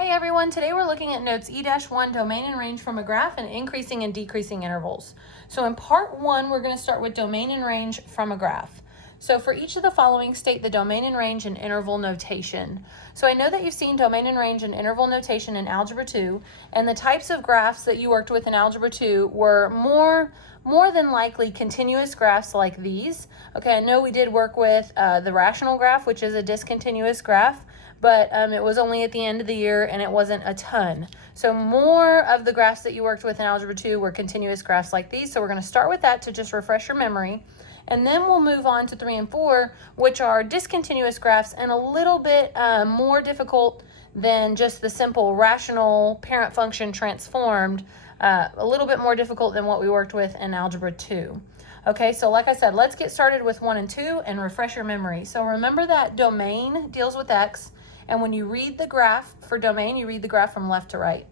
Hey everyone, today we're looking at notes E-1, domain and range from a graph and increasing and decreasing intervals. So in part one, we're going to start with domain and range from a graph. So for each of the following, state the domain and range and interval notation. So I know that you've seen domain and range and interval notation in Algebra 2, and the types of graphs that you worked with in Algebra 2 were more than likely continuous graphs like these. Okay, I know we did work with the rational graph, which is a discontinuous graph, but it was only at the end of the year and it wasn't a ton. So more of the graphs that you worked with in Algebra 2 were continuous graphs like these. So we're going to start with that to just refresh your memory. And then we'll move on to 3 and 4, which are discontinuous graphs and a little bit more difficult than just the simple rational parent function transformed, a little bit more difficult than what we worked with in Algebra 2. Okay, so like I said, let's get started with 1 and 2 and refresh your memory. So remember that domain deals with X, and when you read the graph for domain, you read the graph from left to right.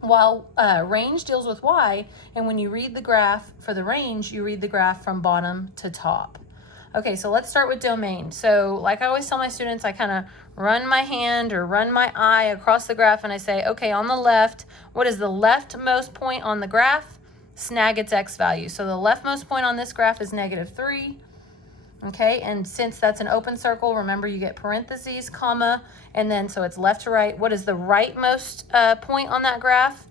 While range deals with Y, and when you read the graph for the range, you read the graph from bottom to top. Okay, so let's start with domain. So like I always tell my students, I kind of run my hand or run my eye across the graph and I say, okay, on the left, what is the leftmost point on the graph? Snag its X value. So the leftmost point on this graph is -3. Okay, and since that's an open circle, remember you get parentheses, comma, and then so it's left to right. What is the rightmost point on that graph?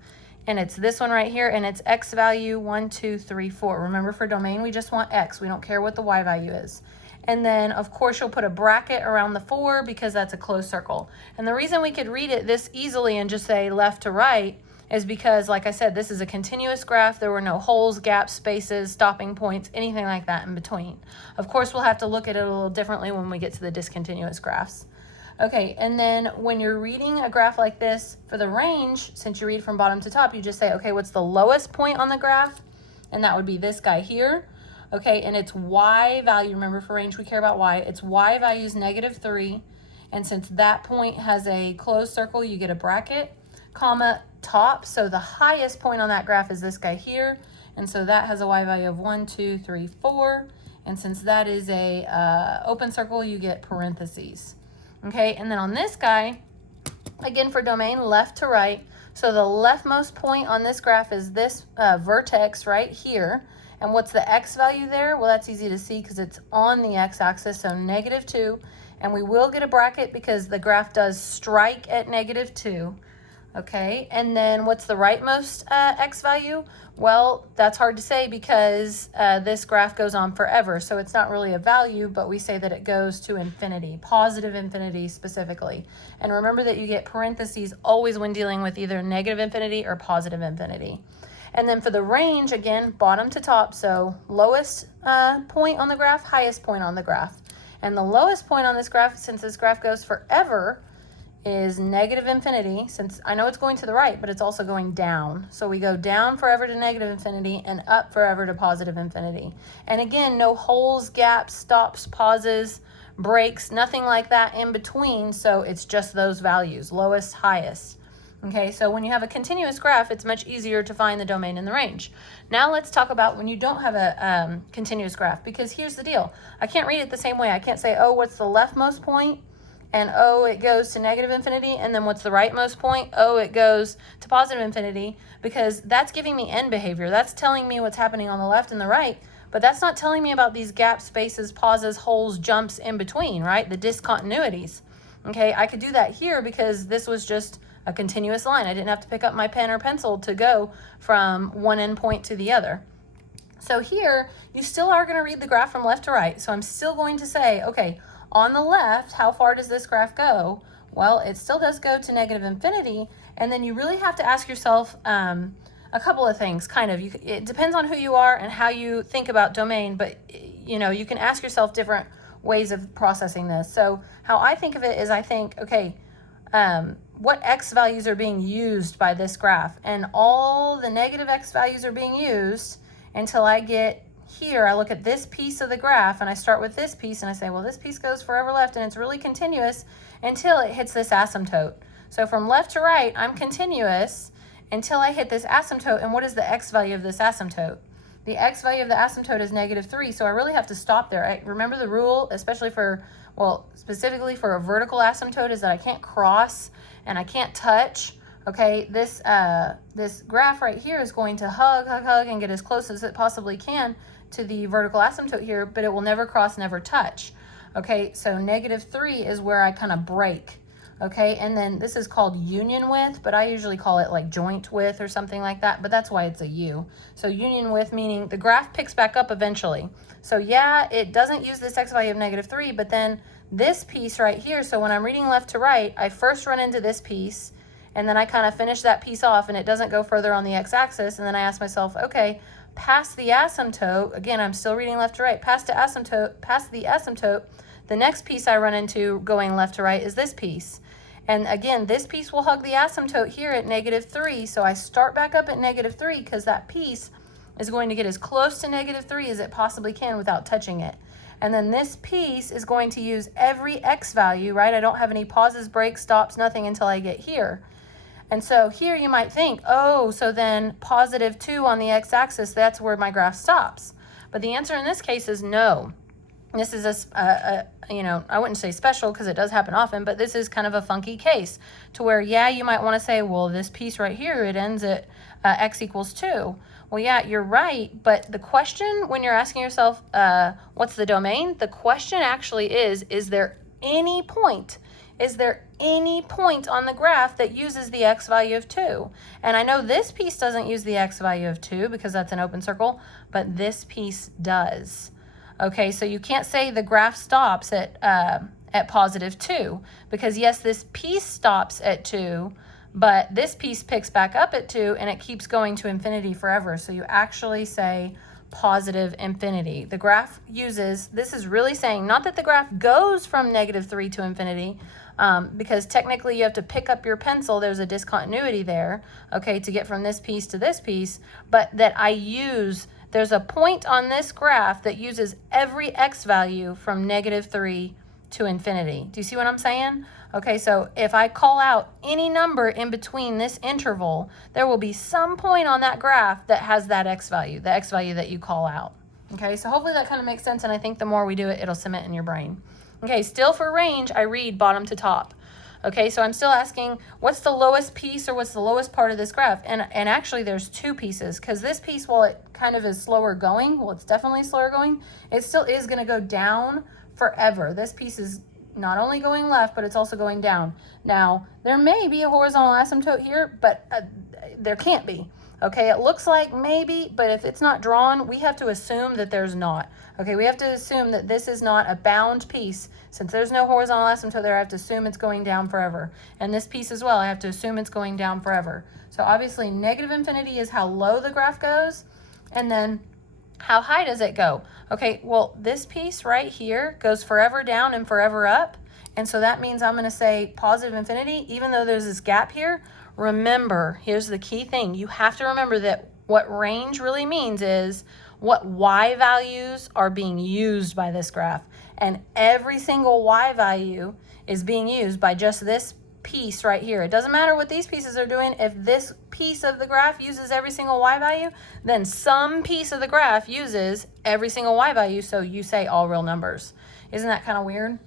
And it's this one right here, and it's X value 1, 2, 3, 4. Remember, for domain, we just want X. We don't care what the Y value is. And then, of course, you'll put a bracket around the 4 because that's a closed circle. And the reason we could read it this easily and just say left to right is because, like I said, this is a continuous graph. There were no holes, gaps, spaces, stopping points, anything like that in between. Of course, we'll have to look at it a little differently when we get to the discontinuous graphs. Okay, and then when you're reading a graph like this for the range, since you read from bottom to top, you just say, okay, what's the lowest point on the graph? And that would be this guy here. Okay, and its Y value, remember for range we care about Y, its Y value is -3. And since that point has a closed circle, you get a bracket, comma, top. So the highest point on that graph is this guy here. And so that has a Y value of 1, 2, 3, 4. And since that is a open circle, you get parentheses. Okay, and then on this guy, again for domain, left to right. So the leftmost point on this graph is this vertex right here. And what's the X value there? Well, that's easy to see because it's on the X axis, so -2. And we will get a bracket because the graph does strike at -2. Okay, and then what's the rightmost X value? Well, that's hard to say because this graph goes on forever. So it's not really a value, but we say that it goes to infinity, positive infinity specifically. And remember that you get parentheses always when dealing with either negative infinity or positive infinity. And then for the range, again, bottom to top. So lowest point on the graph, highest point on the graph. And the lowest point on this graph, since this graph goes forever, is -infinity, since I know it's going to the right, but it's also going down. So we go down forever to -infinity and up forever to positive infinity. And again, no holes, gaps, stops, pauses, breaks, nothing like that in between. So it's just those values, lowest, highest. Okay, so when you have a continuous graph, it's much easier to find the domain and the range. Now let's talk about when you don't have a continuous graph, because here's the deal. I can't read it the same way. I can't say, oh, what's the leftmost point? And oh, it goes to -infinity, and then what's the rightmost point? Oh, it goes to positive infinity, because that's giving me end behavior. That's telling me what's happening on the left and the right, but that's not telling me about these gaps, spaces, pauses, holes, jumps in between, right? The discontinuities. Okay, I could do that here because this was just a continuous line. I didn't have to pick up my pen or pencil to go from one endpoint to the other. So here, you still are going to read the graph from left to right. So I'm still going to say, okay, on the left, how far does this graph go? Well, it still does go to -infinity, and then you really have to ask yourself a couple of things, kind of. It depends on who you are and how you think about domain, but you can ask yourself different ways of processing this. So how I think of it is I think, okay, what X values are being used by this graph? And all the negative X values are being used until I get here. I look at this piece of the graph and I start with this piece and I say, well, this piece goes forever left and it's really continuous until it hits this asymptote. So from left to right, I'm continuous until I hit this asymptote. And what is the X value of this asymptote? The X value of the asymptote is -3. So I really have to stop there. I remember the rule, especially for, well, specifically for a vertical asymptote, is that I can't cross and I can't touch, okay, this graph right here is going to hug and get as close as it possibly can to the vertical asymptote here, but it will never cross, never touch. Okay, so -3 is where I kind of break. Okay, and then this is called union width, but I usually call it like joint width or something like that, but that's why it's a U. So union width meaning the graph picks back up eventually. So yeah, it doesn't use this x value of -3, but then this piece right here, so when I'm reading left to right, I first run into this piece, and then I kind of finish that piece off, and it doesn't go further on the x-axis, and then I ask myself, okay, past the asymptote, again, I'm still reading left to right, past the asymptote, the next piece I run into going left to right is this piece. And again, this piece will hug the asymptote here at -3, so I start back up at -3 because that piece is going to get as close to -3 as it possibly can without touching it. And then this piece is going to use every x value, right? I don't have any pauses, breaks, stops, nothing until I get here. And so here you might think, oh, so then +2 on the x-axis, that's where my graph stops. But the answer in this case is no. This is you know, I wouldn't say special because it does happen often, but this is kind of a funky case to where, yeah, you might want to say, well, this piece right here, it ends at x equals 2. Well, yeah, you're right, but the question when you're asking yourself, what's the domain? The question actually is there any point? Is there any point on the graph that uses the x value of 2? And I know this piece doesn't use the x value of 2 because that's an open circle, but this piece does. Okay, so you can't say the graph stops at +2 because yes, this piece stops at 2, but this piece picks back up at 2 and it keeps going to infinity forever. So you actually say positive infinity. The graph uses, this is really saying not that the graph goes from -3 to infinity, because technically you have to pick up your pencil, there's a discontinuity there, okay, to get from this piece to this piece, but that there's a point on this graph that uses every x value from -3 to infinity. Do you see what I'm saying? Okay, so if I call out any number in between this interval, there will be some point on that graph that has that x value, the x value that you call out. Okay, so hopefully that kind of makes sense, and I think the more we do it, it'll cement in your brain. Okay, still for range, I read bottom to top. Okay, so I'm still asking, what's the lowest piece or what's the lowest part of this graph? And actually there's two pieces, because this piece, while it kind of is slower going, well, it's definitely slower going, it still is going to go down forever. This piece is not only going left, but it's also going down. Now, there may be a horizontal asymptote here, but there can't be. Okay, it looks like maybe, but if it's not drawn, we have to assume that there's not. Okay, we have to assume that this is not a bound piece. Since there's no horizontal asymptote there, I have to assume it's going down forever. And this piece as well, I have to assume it's going down forever. So obviously negative infinity is how low the graph goes. And then how high does it go? Okay, well, this piece right here goes forever down and forever up. And so that means I'm going to say positive infinity, even though there's this gap here. Remember, here's the key thing. You have to remember that what range really means is what y values are being used by this graph. And every single y value is being used by just this piece right here. It doesn't matter what these pieces are doing. If this piece of the graph uses every single y value, then some piece of the graph uses every single y value, so you say all real numbers. Isn't that kind of weird?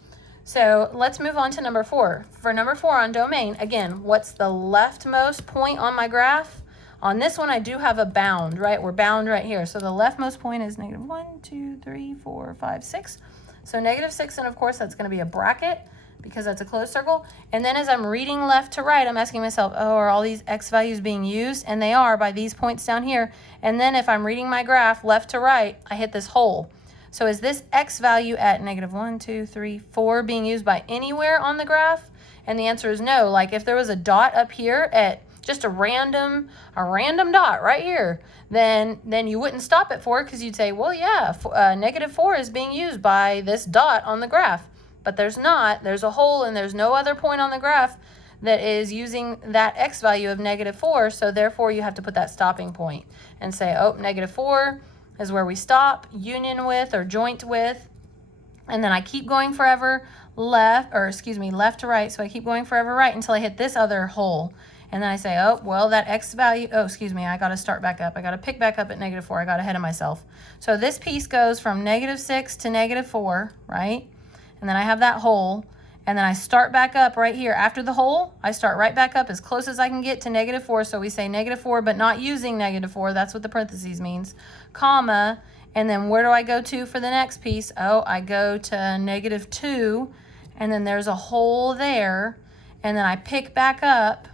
So let's move on to number 4. For number 4 on domain, again, what's the leftmost point on my graph? On this one, I do have a bound, right? We're bound right here. So the leftmost point is -1, 2, 3, 4, 5, 6. So -6, and of course, that's going to be a bracket because that's a closed circle. And then as I'm reading left to right, I'm asking myself, oh, are all these x values being used? And they are by these points down here. And then if I'm reading my graph left to right, I hit this hole. So is this x value at -1, 2, 3, 4 being used by anywhere on the graph? And the answer is no. Like if there was a dot up here at just a random dot right here, then you wouldn't stop at 4 because you'd say, well, yeah, -4 is being used by this dot on the graph. But there's not. There's a hole and there's no other point on the graph that is using that x value of -4. So therefore, you have to put that stopping point and say, oh, -4 is where we stop, union with or joint with, and then I keep going forever left to right, so I keep going forever right until I hit this other hole, and then I say, oh, well, that x value, I got to start back up. I got to pick back up at -4. I got ahead of myself. So this piece goes from -6 to -4, right? And then I have that hole, and then I start back up right here. After the hole, I start right back up as close as I can get to -4. So we say -4, but not using -4. That's what the parentheses means, comma, and then where do I go to for the next piece? Oh, I go to -2, and then there's a hole there, and then I pick back up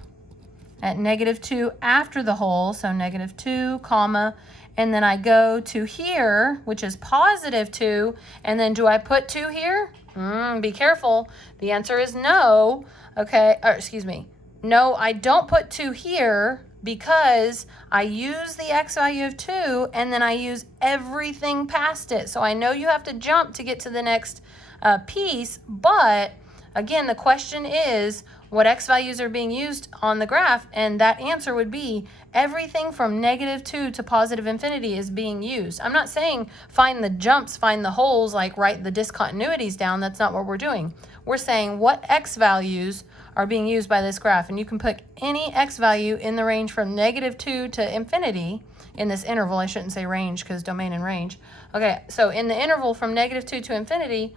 at -2 after the hole, so -2, comma, and then I go to here, which is +2, and then do I put 2 here? Be careful. The answer is no. Okay, or excuse me. No, I don't put 2 here because I use the x value of 2 and then I use everything past it. So I know you have to jump to get to the next piece, but again, the question is what x values are being used on the graph, and that answer would be everything from -2 to +infinity is being used. I'm not saying find the jumps, find the holes, like write the discontinuities down. That's not what we're doing. We're saying what x values are being used by this graph, and you can put any x value in the range from -2 to infinity in this interval. I shouldn't say range because domain and range. Okay, so in the interval from -2 to infinity,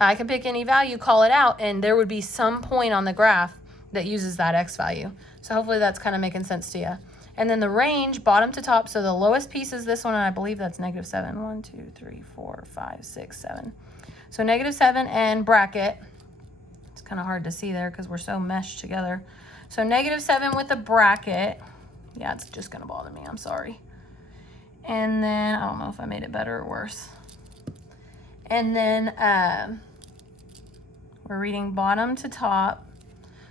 I can pick any value, call it out, and there would be some point on the graph that uses that x value. So hopefully that's kind of making sense to you. And then the range, bottom to top, so the lowest piece is this one, and I believe that's -7. 1, 2, 3, 4, 5, 6, 7. So -7 and bracket. It's kind of hard to see there because we're so meshed together. So -7 with a bracket. Yeah, it's just going to bother me. I'm sorry. And then, I don't know if I made it better or worse. And then we're reading bottom to top.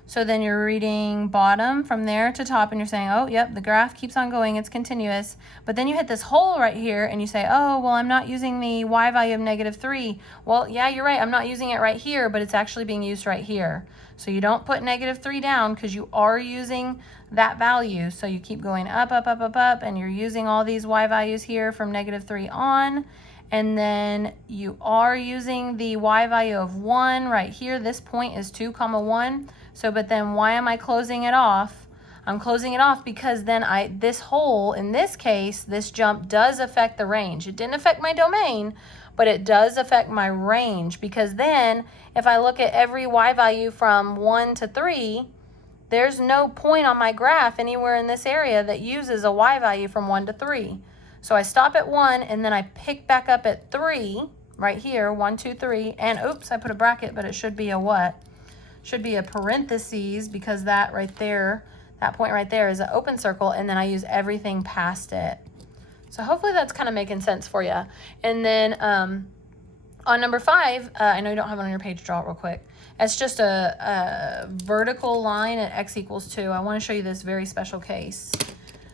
So then you're reading bottom from there to top, and you're saying, oh, yep, the graph keeps on going, it's continuous. But then you hit this hole right here, and you say, oh, well, I'm not using the y value of -3. Well, yeah, you're right, I'm not using it right here, but it's actually being used right here. So you don't put -3 down because you are using that value. So you keep going up, up, up, up, up, and you're using all these y values here from -3 on. And then you are using the y value of 1 right here. This point is 2, 1. So, but then why am I closing it off? I'm closing it off because then this hole, in this case, this jump does affect the range. It didn't affect my domain, but it does affect my range, because then if I look at every y value from 1 to 3, there's no point on my graph anywhere in this area that uses a y value from 1 to 3. So I stop at 1, and then I pick back up at 3, right here, 1, 2, 3, and oops, I put a bracket, but it should be a what? Should be a parentheses, because that right there, that point right there is an open circle, and then I use everything past it. So hopefully that's kind of making sense for you. And then on number 5, I know you don't have it on your page, draw it real quick. It's just a vertical line at x equals 2. I want to show you this very special case.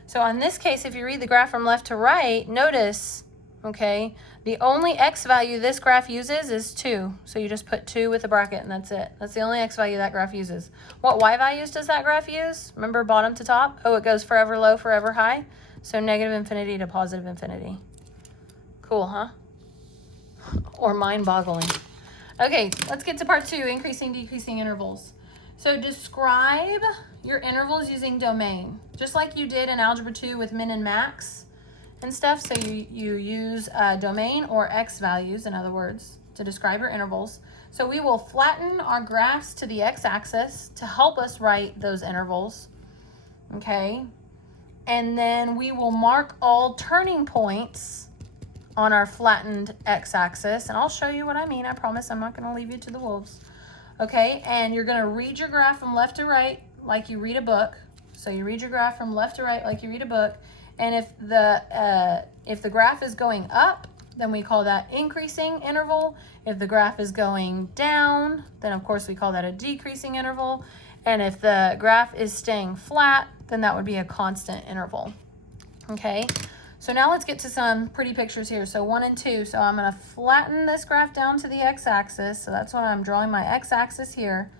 So on this case, if you read the graph from left to right, notice, okay, the only x value this graph uses is 2. So you just put 2 with a bracket, and that's it. That's the only x value that graph uses. What y values does that graph use? Remember, bottom to top? Oh, it goes forever low, forever high. So -infinity to +infinity. Cool, huh? Or mind-boggling. Okay, let's get to part 2, increasing, decreasing intervals. So describe your intervals using domain, just like you did in Algebra 2 with min and max and stuff. So you use domain or x values, in other words, to describe your intervals. So we will flatten our graphs to the x-axis to help us write those intervals, okay? And then we will mark all turning points on our flattened x-axis, and I'll show you what I mean. I promise I'm not going to leave you to the wolves. Okay, and you're going to read your graph from left to right like you read a book. So you read your graph from left to right like you read a book. And if the graph is going up, then we call that increasing interval. If the graph is going down, then of course we call that a decreasing interval. And if the graph is staying flat, then that would be a constant interval. Okay, so now let's get to some pretty pictures here. So 1 and 2. So I'm going to flatten this graph down to the x-axis. So that's what I'm drawing, my x-axis here.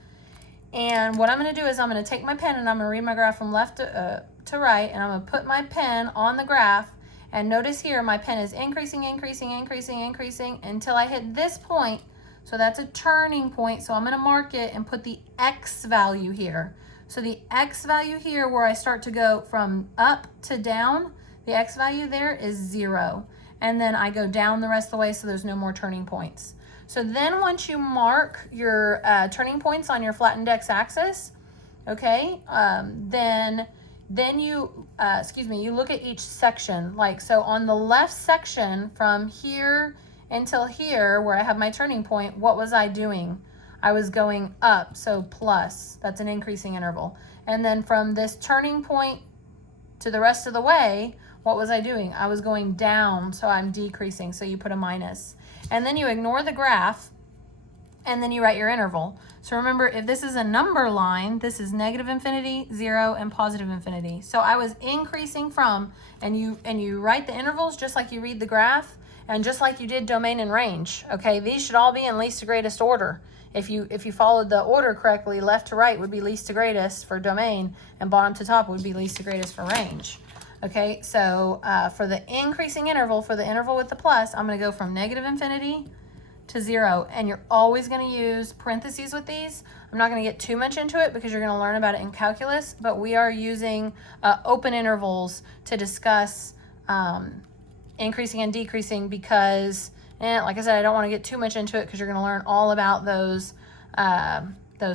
And what I'm going to do is I'm going to take my pen and I'm going to read my graph from left to right. And I'm going to put my pen on the graph. And notice here my pen is increasing, increasing, increasing, increasing until I hit this point. So that's a turning point. So I'm going to mark it and put the x value here. So the x value here, where I start to go from up to down, the x value there is 0. And then I go down the rest of the way, so there's no more turning points. So then once you mark your turning points on your flattened x-axis, okay, then you, you look at each section. Like, so on the left section from here until here where I have my turning point, what was I doing? I was going up, so plus, that's an increasing interval. And then from this turning point to the rest of the way, what was I doing? I was going down, so I'm decreasing, so you put a minus. And then you ignore the graph, and then you write your interval. So remember, if this is a number line, this is negative infinity, 0, and positive infinity. So I was increasing from, and you write the intervals just like you read the graph, and just like you did domain and range. Okay, these should all be in least to greatest order. If you followed the order correctly, left to right would be least to greatest for domain, and bottom to top would be least to greatest for range. Okay, so for the increasing interval, for the interval with the plus, I'm going to go from negative infinity to 0, and you're always going to use parentheses with these. I'm not going to get too much into it because you're going to learn about it in calculus, but we are using open intervals to discuss increasing and decreasing because, like I said, I don't want to get too much into it because you're going to learn all about those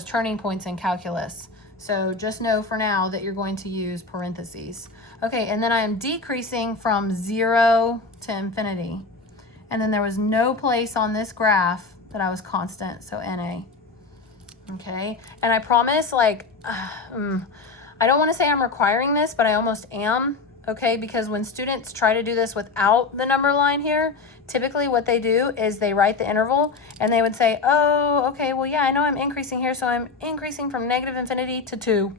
turning points in calculus. So just know for now that you're going to use parentheses. Okay, and then I am decreasing from 0 to infinity. And then there was no place on this graph that I was constant, so NA. Okay, and I promise, like, I don't want to say I'm requiring this, but I almost am, okay? Because when students try to do this without the number line here, typically what they do is they write the interval, and they would say, oh, okay, well, yeah, I know I'm increasing here, so I'm increasing from negative infinity to 2.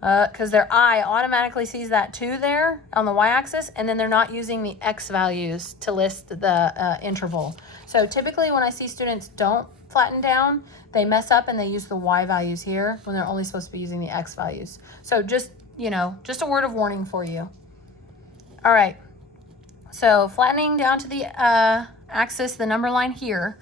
Because their eye automatically sees that 2 there on the y-axis, and then they're not using the x values to list the interval. So typically when I see students don't flatten down, they mess up and they use the y values here when they're only supposed to be using the x values. So just, just a word of warning for you. All right, so flattening down to the axis, the number line here.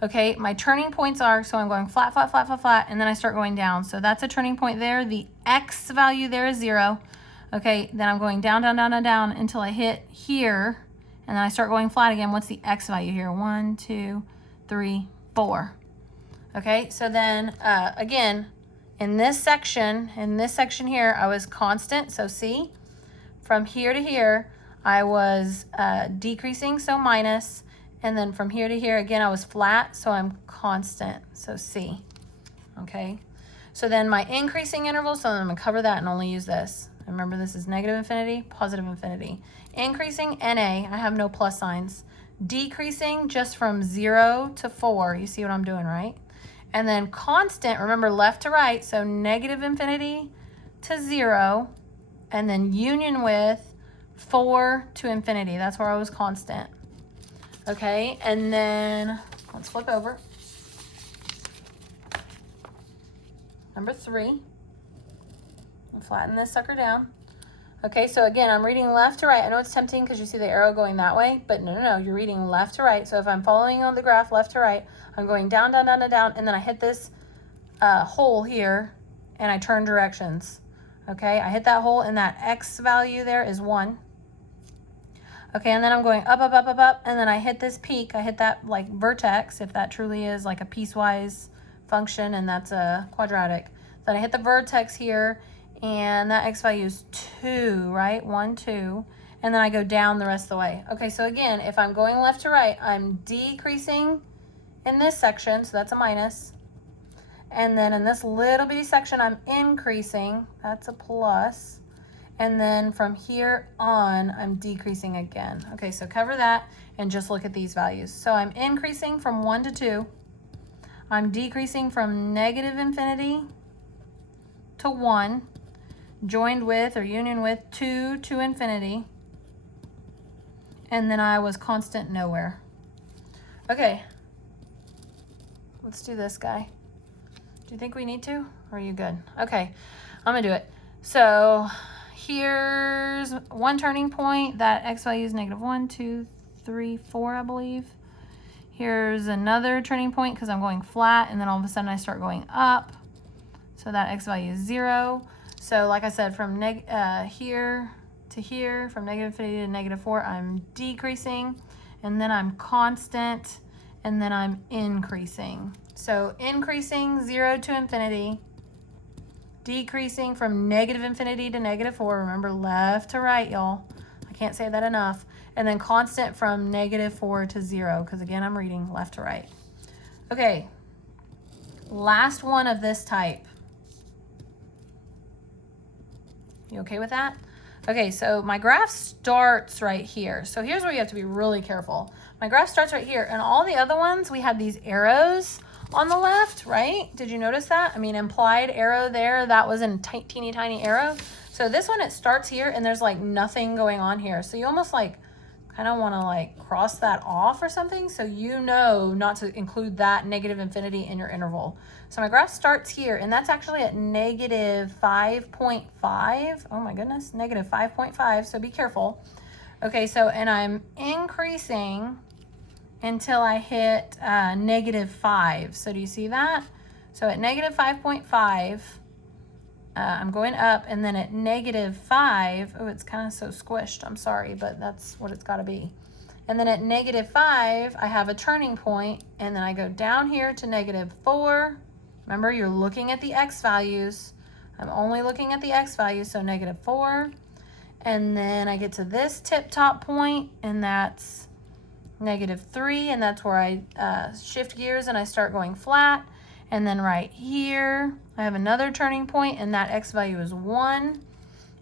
Okay, my turning points are, so I'm going flat, flat, flat, flat, flat, and then I start going down. So that's a turning point there. The x value there is 0. Okay, then I'm going down, down, down, down, down until I hit here, and then I start going flat again. What's the x value here? 1, 2, 3, 4. Okay, so then again, in this section here, I was constant, so C. From here to here, I was decreasing, so minus. And then from here to here, again, I was flat, so I'm constant, so C, okay? So then my increasing interval, so I'm gonna cover that and only use this. Remember, this is negative infinity, positive infinity. Increasing, NA, I have no plus signs. Decreasing just from 0 to 4, you see what I'm doing, right? And then constant, remember left to right, so negative infinity to 0, and then union with 4 to infinity, that's where I was constant. Okay, and then let's flip over. Number 3, and flatten this sucker down. Okay, so again, I'm reading left to right. I know it's tempting because you see the arrow going that way, but no, you're reading left to right. So if I'm following on the graph left to right, I'm going down, down, down, down, down, and then I hit this hole here, and I turn directions. Okay, I hit that hole, and that x value there is 1. Okay, and then I'm going up, up, up, up, up, and then I hit this peak. I hit that like vertex, if that truly is like a piecewise function, and that's a quadratic. Then I hit the vertex here, and that x value is 2, right? 1, 2, and then I go down the rest of the way. Okay, so again, if I'm going left to right, I'm decreasing in this section, so that's a minus. And then in this little bitty section, I'm increasing, that's a plus. And then from here on, I'm decreasing again. Okay, so cover that and just look at these values. So I'm increasing from 1 to 2. I'm decreasing from negative infinity to 1, joined with or union with 2 to infinity. And then I was constant nowhere. Okay, let's do this guy. Do you think we need to, or are you good? Okay, I'm gonna do it. So here's one turning point. That x value is negative 1, 2, 3, 4, I believe. Here's another turning point because I'm going flat, and then all of a sudden I start going up. So that x value is 0. So like I said, from here to here, from negative infinity to negative 4, I'm decreasing, and then I'm constant, and then I'm increasing. So increasing 0 to infinity, decreasing from negative infinity to -4. Remember, left to right, y'all. I can't say that enough. And then constant from -4 to 0, because again, I'm reading left to right. Okay, last one of this type. You okay with that? Okay, so my graph starts right here. So here's where you have to be really careful. My graph starts right here, and all the other ones, we have these arrows on the left, right? Did you notice that? I mean, implied arrow there, that was a teeny tiny arrow. So this one, it starts here, and there's like nothing going on here. So you almost like kind of want to like cross that off or something, so you know not to include that negative infinity in your interval. So my graph starts here, and that's actually at -5.5. Oh my goodness, -5.5, so be careful. Okay, so, and I'm increasing until I hit -5. So do you see that? So at -5.5, I'm going up, and then at -5, oh, it's kind of so squished, I'm sorry, but that's what it's got to be. And then at -5, I have a turning point, and then I go down here to -4. Remember, you're looking at the x values. I'm only looking at the x values, so -4. And then I get to this tip top point, and that's -3, and that's where I shift gears and I start going flat. And then right here, I have another turning point, and that x value is 1.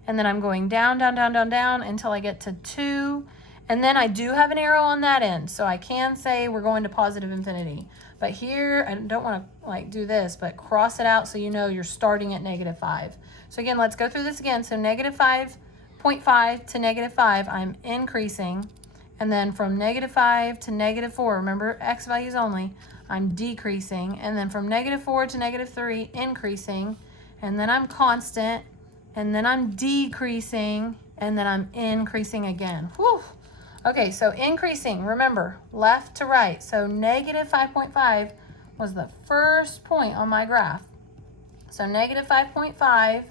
And then I'm going down, down, down, down, down until I get to 2. And then I do have an arrow on that end, so I can say we're going to positive infinity. But here, I don't want to like do this, but cross it out so you know you're starting at -5. So again, let's go through this again. So -5.5 to -5, I'm increasing. And then from -5 to -4, remember x values only, I'm decreasing. And then from -4 to -3, increasing. And then I'm constant. And then I'm decreasing. And then I'm increasing again. Whew. Okay, so increasing, remember, left to right. So -5.5 was the first point on my graph. So -5.5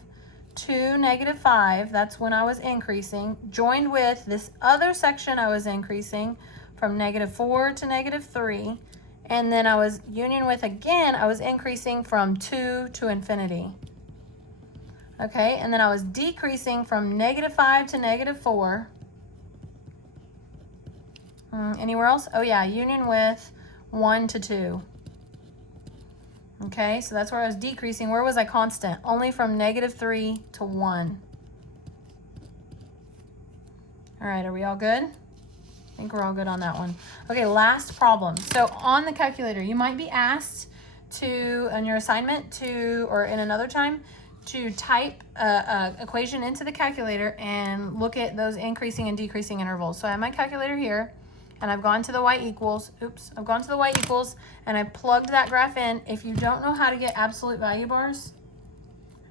to -5, that's when I was increasing, joined with this other section I was increasing from -4 to -3. And then I was union with again, I was increasing from 2 to infinity. Okay, and then I was decreasing from -5 to -4. Anywhere else? Oh yeah, union with 1 to 2. Okay, so that's where I was decreasing. Where was I constant? Only from -3 to 1. All right, are we all good? I think we're all good on that one. Okay, last problem. So on the calculator, you might be asked to, on your assignment, to, or in another time, to type a equation into the calculator and look at those increasing and decreasing intervals. So I have my calculator here, and I've gone to the y equals, I've gone to the y equals, and I plugged that graph in. If you don't know how to get absolute value bars,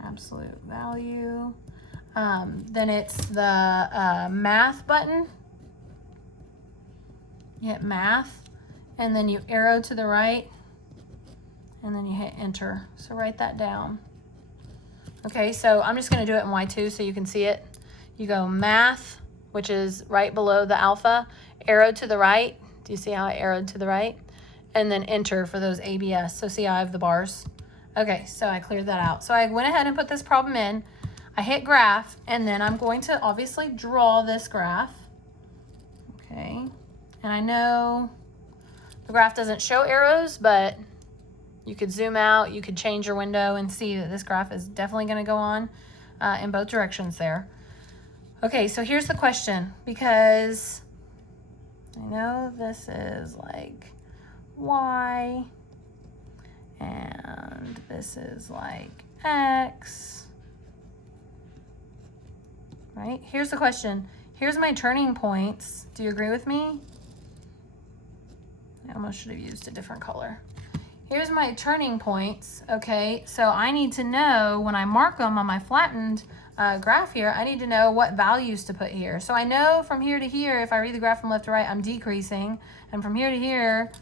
absolute value, then it's the math button. You hit math, and then you arrow to the right, and then you hit enter. So write that down. Okay, so I'm just gonna do it in Y2 so you can see it. You go math, which is right below the alpha, arrow to the right. Do you see how I arrowed to the right? And then enter for those ABS. So see how I have the bars? Okay, so I cleared that out. So I went ahead and put this problem in. I hit graph, and then I'm going to obviously draw this graph. Okay, and I know the graph doesn't show arrows, but you could zoom out, you could change your window and see that this graph is definitely gonna go on in both directions there. Okay, so here's the question, because I know this is like Y, and this is like X, right? Here's the question. Here's my turning points. Do you agree with me? I almost should have used a different color. Here's my turning points, okay? So I need to know when I mark them on my flattened graph here, I need to know what values to put here. So I know from here to here, if I read the graph from left to right, I'm decreasing. And from here to here,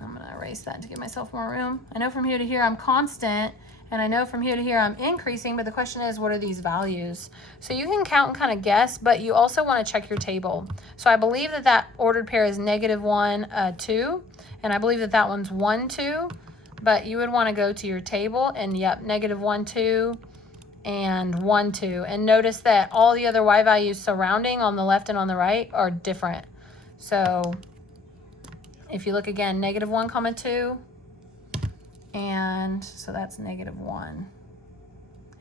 I'm gonna erase that to give myself more room. I know from here to here, I'm constant. And I know from here to here I'm increasing, but the question is, what are these values? So you can count and kind of guess, but you also want to check your table. So I believe that that ordered pair is -1, 2, and I believe that that one's 1, 2, but you would want to go to your table and yep, -1, 2, and 1, 2. And notice that all the other y values surrounding on the left and on the right are different. So if you look again, -1, 2, and so that's -1.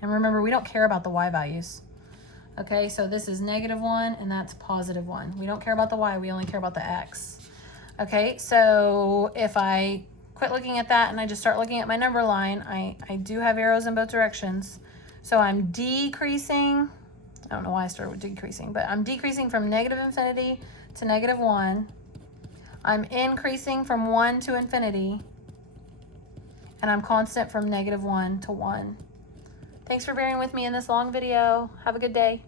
And remember, we don't care about the y values. Okay, so this is -1 and that's +1. We don't care about the y, we only care about the x. Okay, so if I quit looking at that and I just start looking at my number line, I do have arrows in both directions. So I'm decreasing, I don't know why I started with decreasing, but I'm decreasing from -infinity to -1. I'm increasing from 1 to infinity. And I'm constant from -1 to 1. Thanks for bearing with me in this long video. Have a good day.